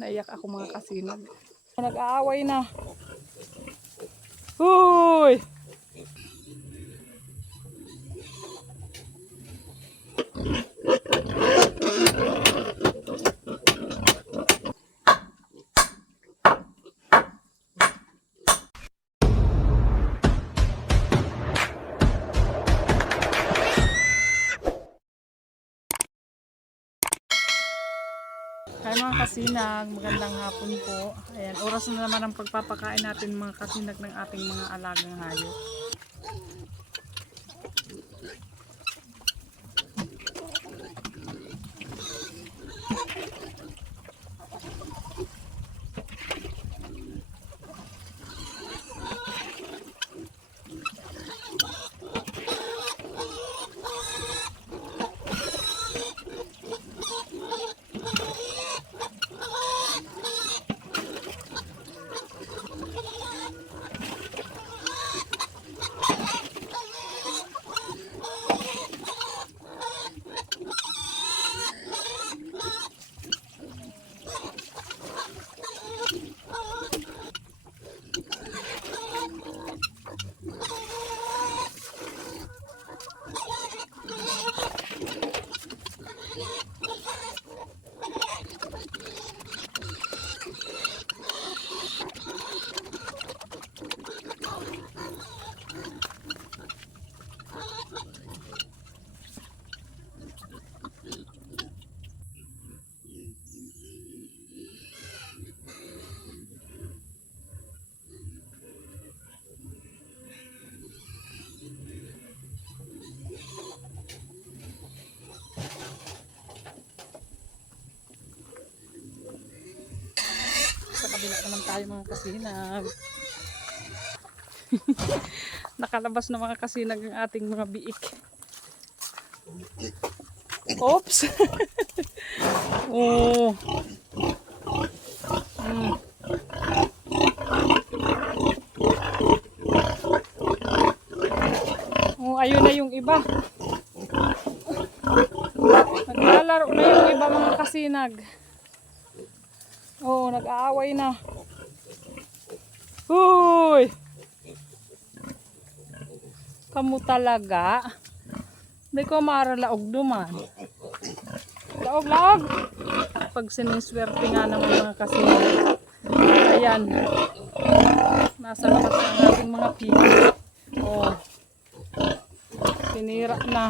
Naiyak ako mga kasinag. Nag-aaway na. Uy! Hi mga kasinag, magandang hapon po. Ayan, oras na naman ang pagpapakain natin mga kasinag ng ating mga alagang hayop. Sa kabila naman tayo mga kasinag. Nakalabas na mga kasinag ang ating mga biik. Oops! Oh. Oh, ayun na yung iba. Naglalaro na yung iba mga kasinag. Oh, nag-aaway na. Uy! Kamu talaga? Hindi ko maralaog duman. Laog! Pag siniswerte nga naman mga kasinag. Ayan. Nasa labas ang ating mga pigi. Oh. Sinira na.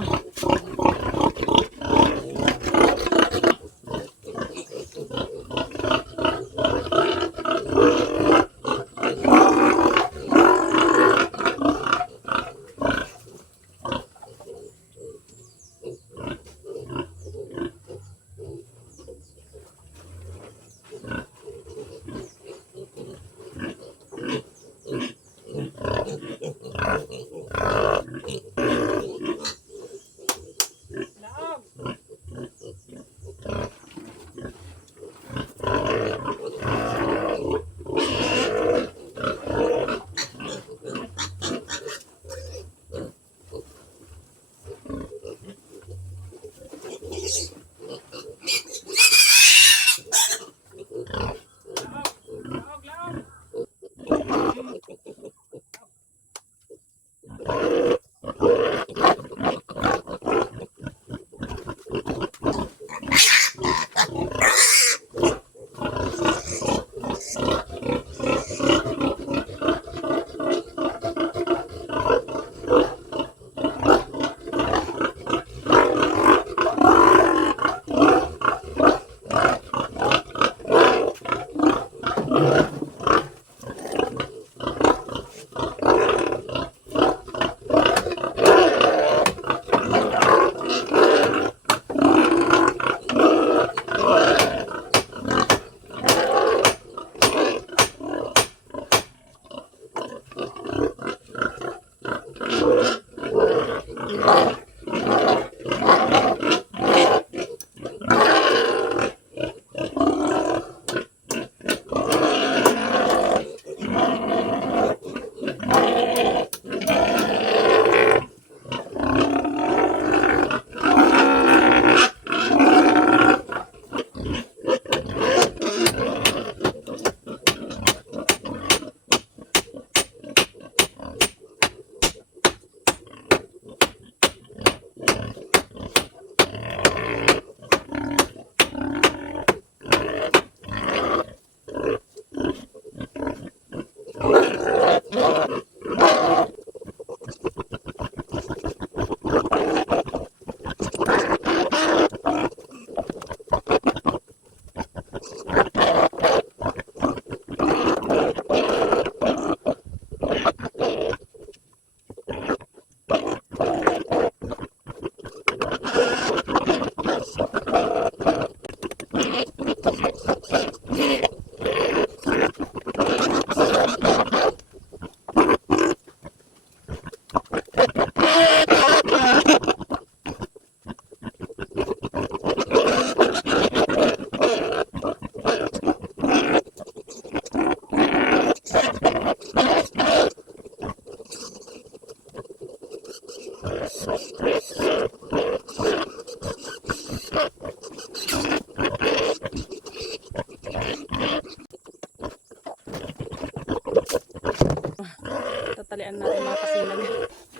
pagpapakain natin mga kasinag.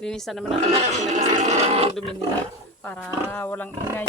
Linisan naman natin mga kasinag kasi sobrang dumi nila para walang ingay.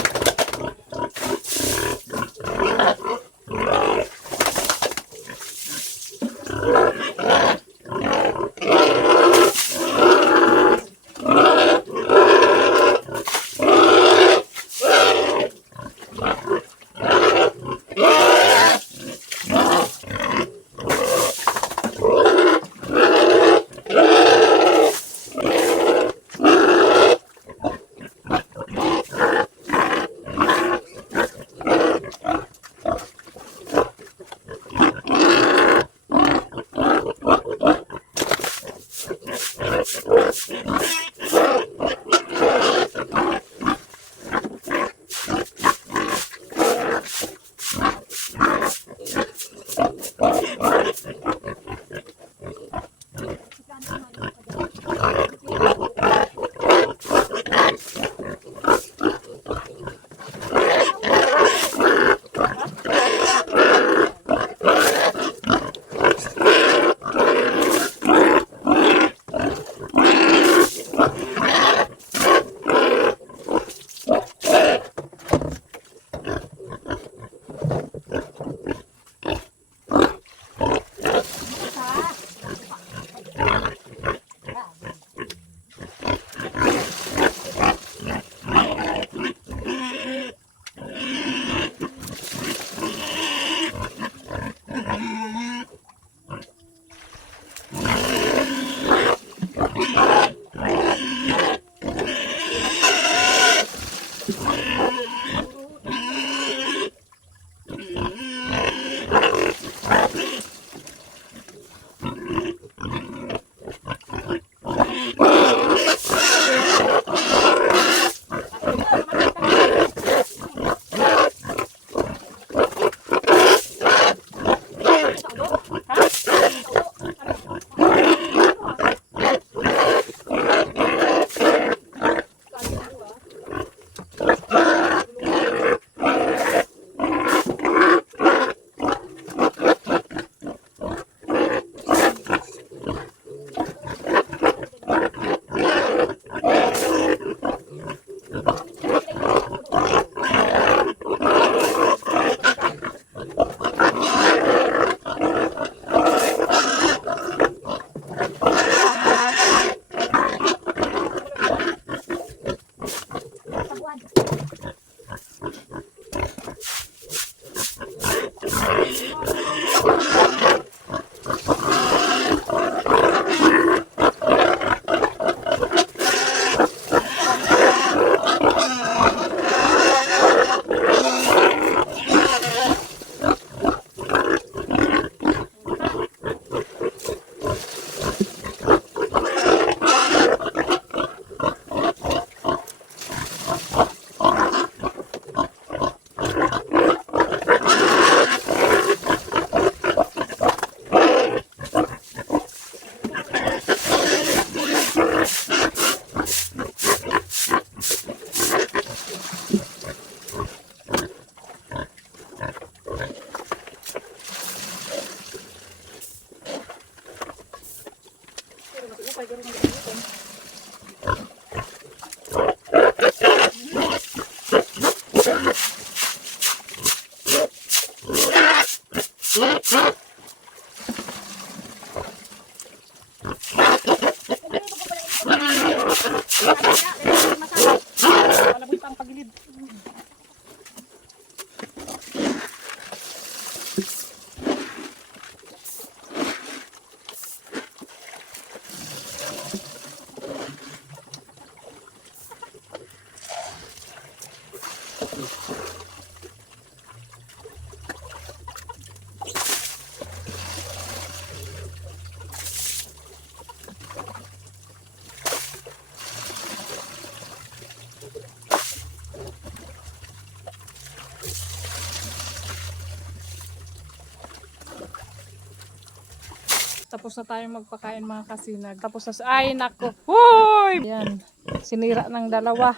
Malabot pa ang pagilid. Tapos na tayong magpakain mga kasinag. Tapos na, ay nako. Hoy! Yan. Sinira ng dalawa.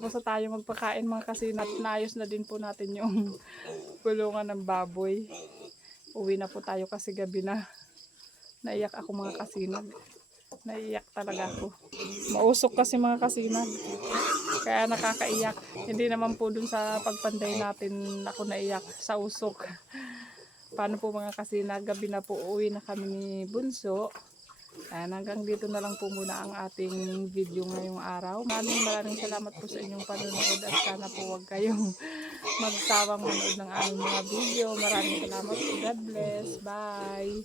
Tapos na tayo magpakain mga kasinat. Naayos na din po natin yung kulungan ng baboy. Uwi na po tayo kasi gabi na. Naiyak ako mga kasinag. Naiyak talaga ako. Mausok kasi mga kasinag. Kaya nakakaiyak. Hindi naman po dun sa pagpanday natin ako naiyak sa usok. Paano po mga kasinag, gabi na po uwi na kami ni Bunso. Ayan, hanggang dito na lang po muna ang ating video ngayong araw. Maraming salamat po sa inyong panonood at sana po huwag kayong magsawang manood ng aming mga video. Maraming salamat po. God bless. Bye!